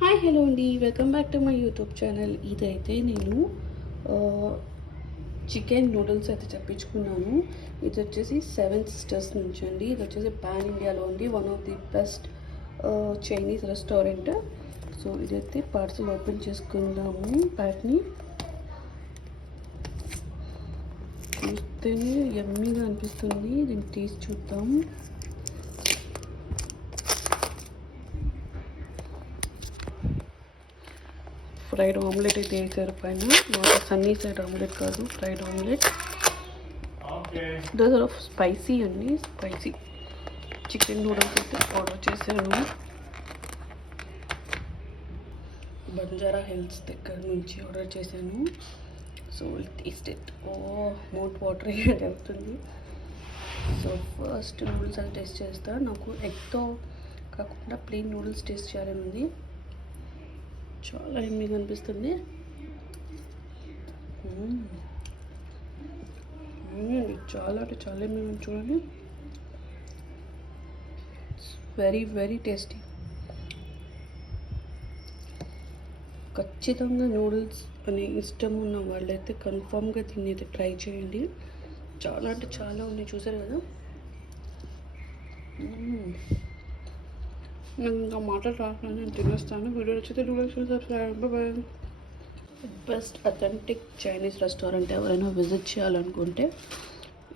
Hi hello అండి, welcome back to my YouTube channel. ఇదైతే నేను చికెన్ నూడిల్స్ అయితే తెప్పించుకున్నాను. ఇది వచ్చేసి సెవెన్ సిస్టర్స్ నుంచి అండి. ఇది వచ్చేసి పాన్ ఇండియాలో ఉంది, one of the best Chinese restaurant. So ఇదైతే పార్సల్ ఓపెన్ చేసుకుందాము. ప్యాక్ని చూస్తేనే యమ్మీగా అనిపిస్తుంది. దీన్ని టేస్ట్ చూద్దాం. ఫ్రైడ్ ఆమ్లెట్ అయితే వేసారు పైన. నాట్ సన్నీ సైడ్ ఆమ్లెట్ కాదు, fried omelette. Those of spicy అండి, స్పైసీ చికెన్ నూడిల్స్ అయితే ఆర్డర్ చేశాను. బంజారా హిల్స్ దగ్గర నుంచి ఆర్డర్ చేశాను. So taste it. Mouth water అవుతుంది. సో ఫస్ట్ నూడిల్స్ అని టేస్ట్ చేస్తా. నాకు ఎగ్తో కాకుండా ప్లెయిన్ నూడిల్స్ టేస్ట్ చేయాలని ఉంది. చాలా ఎమ్మీగా అనిపిస్తుంది. చాలా అంటే చాలా ఎమ్మీగా చూడండి. Very very tasty. ఖచ్చితంగా నూడిల్స్ అనే ఇష్టం ఉన్న వాళ్ళైతే కన్ఫామ్గా దీన్ని అయితే ట్రై చేయండి. చాలా అంటే చాలా ఉన్నాయి, చూసారు కదా. నేను ఇంకా మాటలు రాకుండా నేను తినేస్తాను. వీడియో వచ్చితే subscribe. Bye. Best authentic Chinese restaurant ఎవరైనా విజిట్ చేయాలనుకుంటే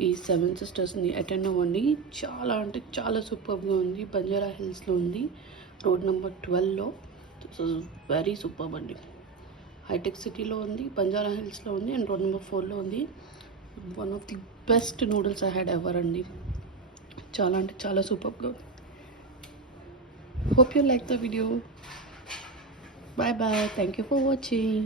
ఈ సెవెన్ సిస్టర్స్ని అటెండ్ అవ్వండి. చాలా అంటే చాలా సూపర్గా ఉంది. బంజారా హిల్స్లో ఉంది, రోడ్ నెంబర్ 12లో. వెరీ సూపర్ అండి. హైటెక్ సిటీలో ఉంది, బంజారా హిల్స్లో ఉంది, అండ్ రోడ్ నెంబర్ 4లో ఉంది. One of the best noodles I had ever అండి. చాలా అంటే చాలా సూపర్గా ఉంది. Hope you like the video. Bye bye. Thank you for watching.